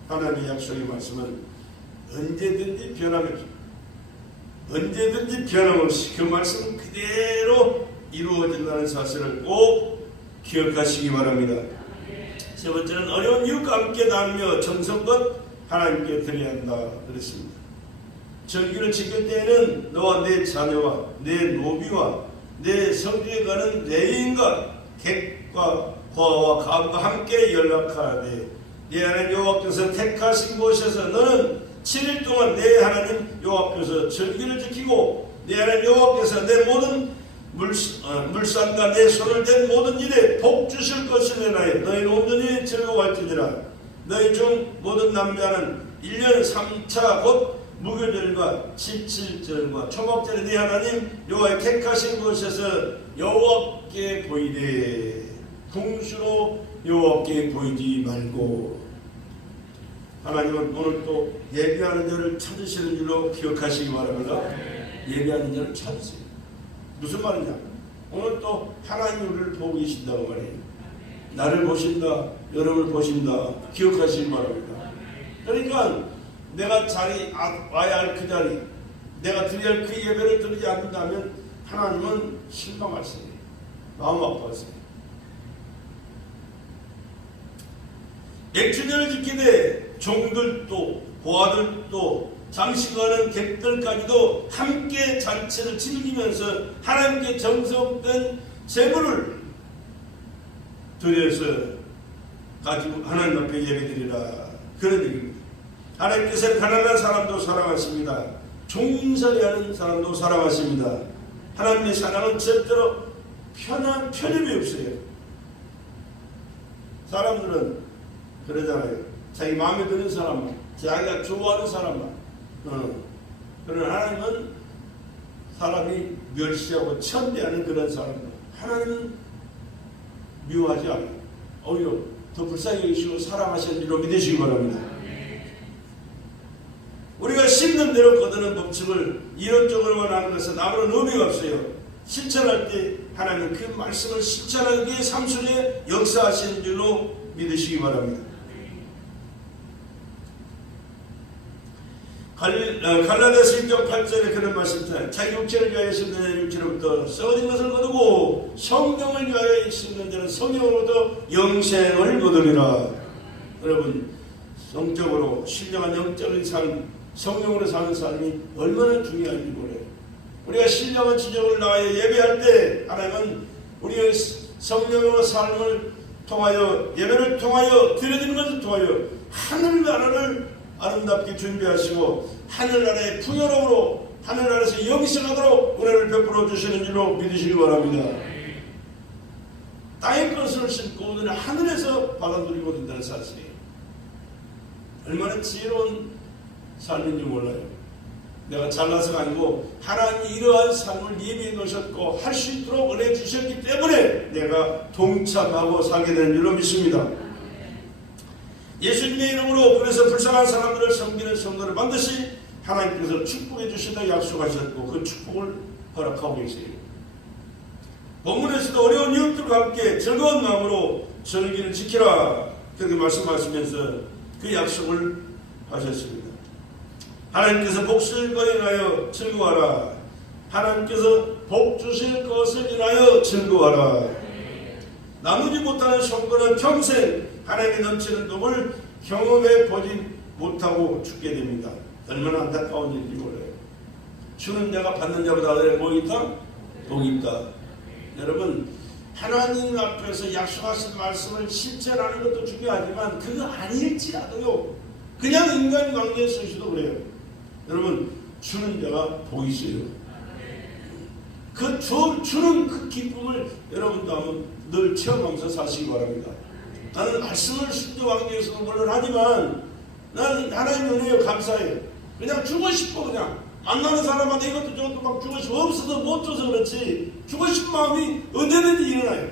하나님의 약속의 말씀은 언제든지 변함없이 그 말씀은 그대로 이루어진다는 사실을 꼭 기억하시기 바랍니다. 세 번째는 어려운 이웃과 함께 나누며 정성껏 하나님께 드려야 한다 그랬습니다. 절기를 지킬 때에는 너와 내 자녀와 내 노비와 내 성중에 가는 레위인과 객과 고아와 가부가 함께 연락하되 내 하나님 여호와께서 택하신 곳에서 너는 7일 동안 내 하나님 여호와께서 절기를 지키고 내 하나님 여호와께서 내 모든 물산과 내 손을 댄 모든 일에 복 주실 것을 내나여 너희는 온전히 즐거워할지니라. 너희 중 모든 남자는 1년 3차 곧 무교절과 17절과 초막절에 네 하나님 여호와의 택하신 곳에서 여호와께 보이되 풍수로 여호와께 보이지 말고. 하나님은 오늘 또 예배하는 자를 찾으시는 줄로 기억하시기 바랍니다. 예배하는 자를 찾으세요. 무슨 말이냐? 오늘 또 하나님이 우리를 보고 계신다고 말해요. 나를 보신다, 여러분을 보신다. 기억하시기 바랍니다. 그러니까 내가 와야 할 그 자리, 내가 드려야 할 그 예배를 드리지 않는다면 하나님은 실망하세요. 마음 아파하세요. 맥주년을 지키되 종들도 고아들도 장식하는 객들까지도 함께 잔치를 즐기면서 하나님께 정성된 제물을 드려서 가지고 하나님 앞에 예배드리라. 그런 얘기입니다. 하나님께서는 가난한 사람도 사랑하십니다. 종살이하는 사람도 사랑하십니다. 하나님의 사랑은 절대로 편협이 없어요. 사람들은 그러잖아요. 자기 마음에 드는 사람만, 자기가 좋아하는 사람만. 그러나 하나님은 사람이 멸시하고 천대하는 그런 사람들. 하나님은 미워하지 않아요. 오히려 더 불쌍히 여기시고 사랑하시는 줄로 믿으시기 바랍니다. 우리가 심는 대로 거두는 법칙을 이론적으로만 하는 것은 아무런 의미가 없어요. 실천할 때 하나님은 그 말씀을 실천하기 위해 삶 속에 역사하시는 줄로 믿으시기 바랍니다. 갈라디아서 1장 8절에 그런 말씀입니다. 자기 육체를 위하여 심는 자는 육체로부터 썩어진 것을 거두고 성령을 위하여 심는 자는 성령으로부터 영생을 거두리라. 여러분, 성적으로 신령한 영적인 삶, 성령으로 사는 삶이 얼마나 중요한지 몰라요. 우리가 신령한 지정을 나와야 예배할 때 하나님은 우리의 성령으로 삶을 통하여 예배를 통하여 드려지는 것을 통하여 하늘나라를 아름답게 준비하시고 하늘나라의 풍요로움으로 하늘나라에서 영생하도록 은혜를 베풀어 주시는 줄로 믿으시기 바랍니다. 땅의 것을 심고 오늘 하늘에서 받아들이고 된다는 사실이에요. 얼마나 지혜로운 삶인지 몰라요. 내가 잘나서가 아니고 하나님이 이러한 삶을 예비해 놓으셨고 할 수 있도록 은혜 주셨기 때문에 내가 동참하고 살게 되는 줄로 믿습니다. 예수님의 이름으로 그래서 불쌍한 사람들을 섬기는 성도를 반드시 하나님께서 축복해 주신다 약속하셨고 그 축복을 허락하고 계세요. 본문에서도 어려운 이웃들과 함께 즐거운 마음으로 절기를 지키라 그렇게 말씀하시면서 그 약속을 하셨습니다. 하나님께서 복 주실 것을 인하여 즐거워하라. 하나님께서 복 주실 것을 인하여 즐거워하라. 나누지 못하는 성도는 평생 하나님의 넘치는 복을 경험해 보지 못하고 죽게 됩니다. 얼마나 안타까운 일인지 몰라요. 주는 자가 받는 자보다 복이 있다? 복이 있다. 여러분, 하나님 앞에서 약속하신 말씀을 실천하는 것도 중요하지만 그거 아닐지라도요, 그냥 인간 관계에 있어서도 그래요. 여러분, 주는 자가 복이 있어요. 그 주는 그 기쁨을 여러분도 한번 늘 체험하면서 사시기 바랍니다. 나는 말씀을 순종하기 위해서도 물론 하지만 나는 하나님의 은혜에 감사해요. 그냥 주고 싶어. 그냥 만나는 사람한테 이것도 저것도 막 주고 싶어. 없어서 못 줘서 그렇지 주고 싶은 마음이 언제든지 일어나요.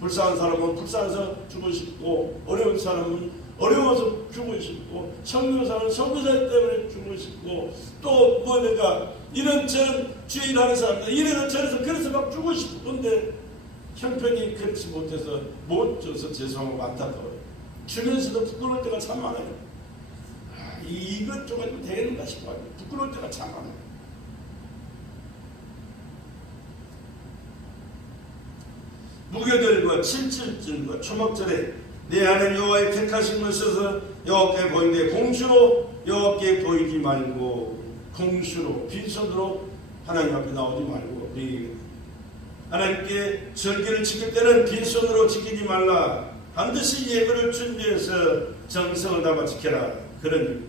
불쌍한 사람은 불쌍해서 주고 싶고, 어려운 사람은 어려워서 주고 싶고, 선교사는 선교사 때문에 주고 싶고, 또 뭐니까 이런저런 주의 일하는 사람들 이래서 저래서 그래서 막 주고 싶은데 형편이 그렇지 못해서 못 줘서 죄송하고 안타까워요. 주면서도 부끄러울 때가 참 많아요. 이것 저것 되겠는가 싶어요. 부끄러울 때가 참 많아요. 무교절과 칠칠절과 초막절에 내 하나님 여호와의 택하신 것을 여호와께 보이는데 공수로 여호와께 보이지 말고, 공수로 빈손으로 하나님 앞에 나오지 말고, 하나님께 절기를 지킬 때는 빈손으로 지키지 말라. 반드시 예물을 준비해서 정성을 담아 지켜라. 그런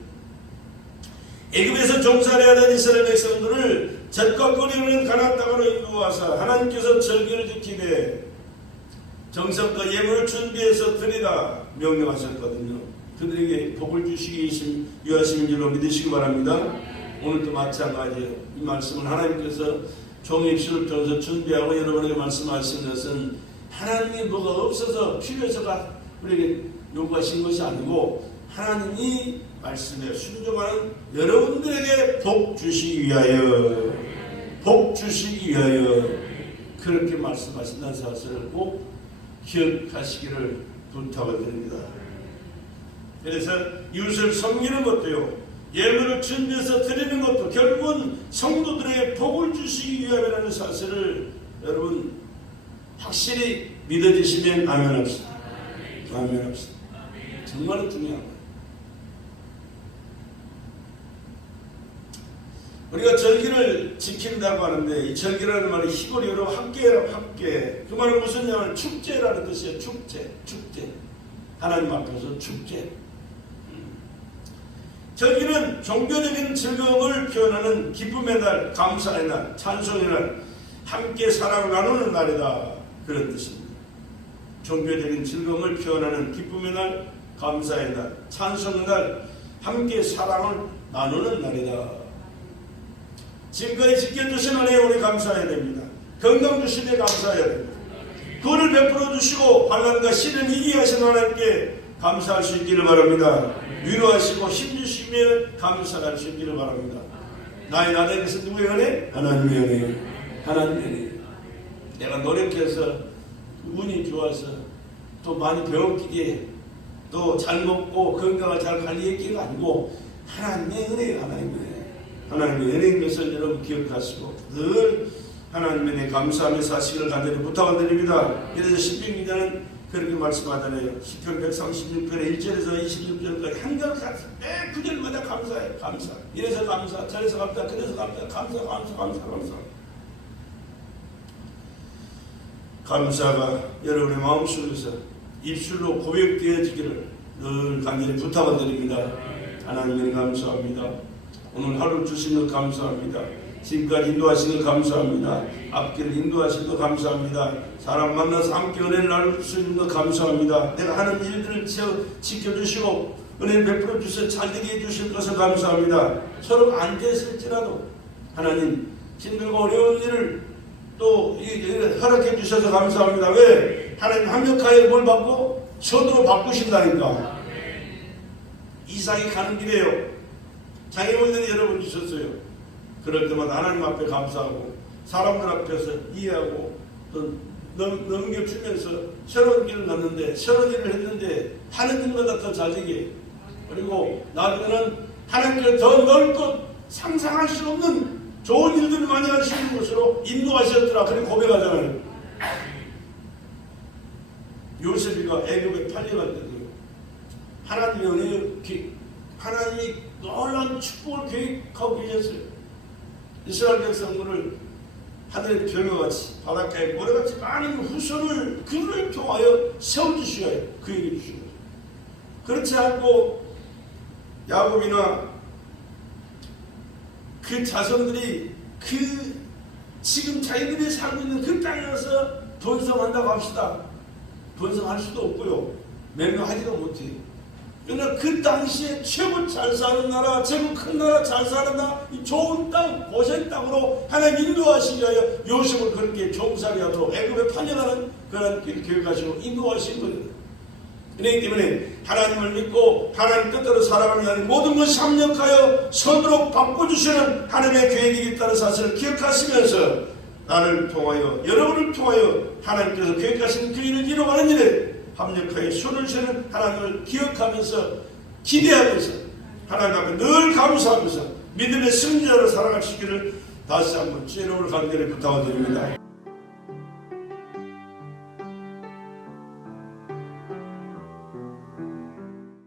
애굽에서 종살이 하던 이스라엘 백성들을 젖과 꿀이 흐르는 가나안 땅으로 인도하사 하나님께서 절기를 지키되 정성과 예물을 준비해서 드리라 명령하셨거든요. 그들에게 복을 주시기 유하심인 줄로 믿으시기 바랍니다. 오늘도 마찬가지예요. 이 말씀은 하나님께서 종의 입술을 통해서 준비하고 여러분에게 말씀하신 것은 하나님이 뭐가 없어서 필요해서가 우리에게 요구하신 것이 아니고 하나님이 말씀에 순종하는 여러분들에게 복 주시기 위하여, 복 주시기 위하여 그렇게 말씀하신다는 사실을 꼭 기억하시기를 부탁을 드립니다. 그래서 이웃을 섬기는 것도요, 예물을 준비해서 드리는 것도 결국은 성도들에게 복을 주시기 위함이라는 사실을 여러분 확실히 믿어지시면 아멘합시다. 아멘합시다. 정말 중요한 거예요. 우리가 절기를 지킨다고 하는데 이 절기라는 말이 히브리어로 학계라고, 학계. 그 말은 무슨 냐면 축제라는 뜻이에요. 축제, 축제. 하나님 앞에서 축제. 절기는 종교적인 즐거움을 표현하는 기쁨의 날, 감사의 날, 찬송의 날, 함께 사랑을 나누는 날이다. 그런 뜻입니다. 종교적인 즐거움을 표현하는 기쁨의 날, 감사의 날, 찬송의 날, 함께 사랑을 나누는 날이다. 지금까지 지켜주신 은혜에 우리 감사해야 됩니다. 건강 주신 데 감사해야 됩니다. 그를 베풀어 주시고 환난과 시련을 이기게 하신 하나님께 감사할 수 있기를 바랍니다. 위로하시고 힘주시며 감사할 수 있기를 바랍니다. 나의 나에게서 누구의 은혜? 하나님의 은혜. 하나님의 은혜. 내가 노력해서 운이 좋아서 또 많이 배웠기에 또 잘 먹고 건강을 잘 관리했기가 아니고 하나님의 은혜예요. 하나님의 은혜. 하나님의 은혜인 것을 여러분 기억하시고 늘 하나님의 은혜 감사하며 사시기를 간절히 부탁을 드립니다. 그래서 시편 기자는 그렇게 말씀하잖아요. 시편 136편의 1절에서 26절까지 한결 매 구절마다 감사해요. 감사. 이래서 감사, 저래서 감사, 그래서 감사, 감사, 감사, 감사, 감사. 감사가 여러분의 마음속에서 입술로 고백되어지기를 늘 간절히 부탁을 드립니다. 하나님께 감사합니다. 오늘 하루 주신 것 감사합니다. 지금까지 인도하신 것 감사합니다. 앞길을 인도하신 것 감사합니다. 사람 만나서 함께 은혜를 나눌 수 있는 것 감사합니다. 내가 하는 일들을 지켜주시고 은혜 베풀어 주셔 잘 되게 해주실 것을 감사합니다. 서로 안 됐을지라도 하나님 힘들고 어려운 일을 또 허락해 주셔서 감사합니다. 왜? 하나님 합력하여 뭘 받고? 선으로 바꾸신다니까. 이삭이 가는 길에요. 장애물들이 여러 번 주셨어요. 그럴 때마다 하나님 앞에 감사하고 사람들 앞에서 이해하고 또 넘겨주면서 새로운 길을 갔는데 새로운 일을 했는데 하는 일마다 더 자지게 그리고 나중에는 하나님께서 더 넓고 상상할 수 없는 좋은 일들을 많이 하시는 것으로 인도하셨더라. 그렇게 고백하잖아요. 요셉이가 애굽에 팔려갈 때도 하나님이 놀라운 축복을 계획하고 계셨어요. 이스라엘 백성들을 하늘의 별과같이 바닷가에 모래같이 많은 후손을 그를 통하여 세워주시어야 해요. 그에게 주신 거죠. 그렇지 않고 야곱이나 그 자손들이 지금 자기들이 살고 있는 그 땅에 가서 번성한다고 합시다. 번성할 수도 없고요. 맹명하지도 못해요. 그러나 그 당시에 최고 잘 사는 나라, 최고 큰 나라, 잘 사는 나라, 이 좋은 땅, 고센 땅으로 하나님 인도하시기 위하여 요셉을 그렇게 종살이 하도록 애굽에 팔려가는 그런 길을 계획하시고 인도하신 거예요. 그렇기 때문에 하나님을 믿고 하나님 뜻대로 살아가는 모든 것이 합력하여 선으로 바꿔주시는 하나님의 계획이 있다는 사실을 기억하시면서 나를 통하여 여러분을 통하여 하나님께서 계획하신 그 일을 이루어가는 일에 합력하여 손을 쉬는 하나님을 기억하면서 기대하면서 하나님 앞에 늘 감사하면서 믿음의 승자로 살아가시기를 다시 한번 주의 이름으로 간절히 부탁드립니다.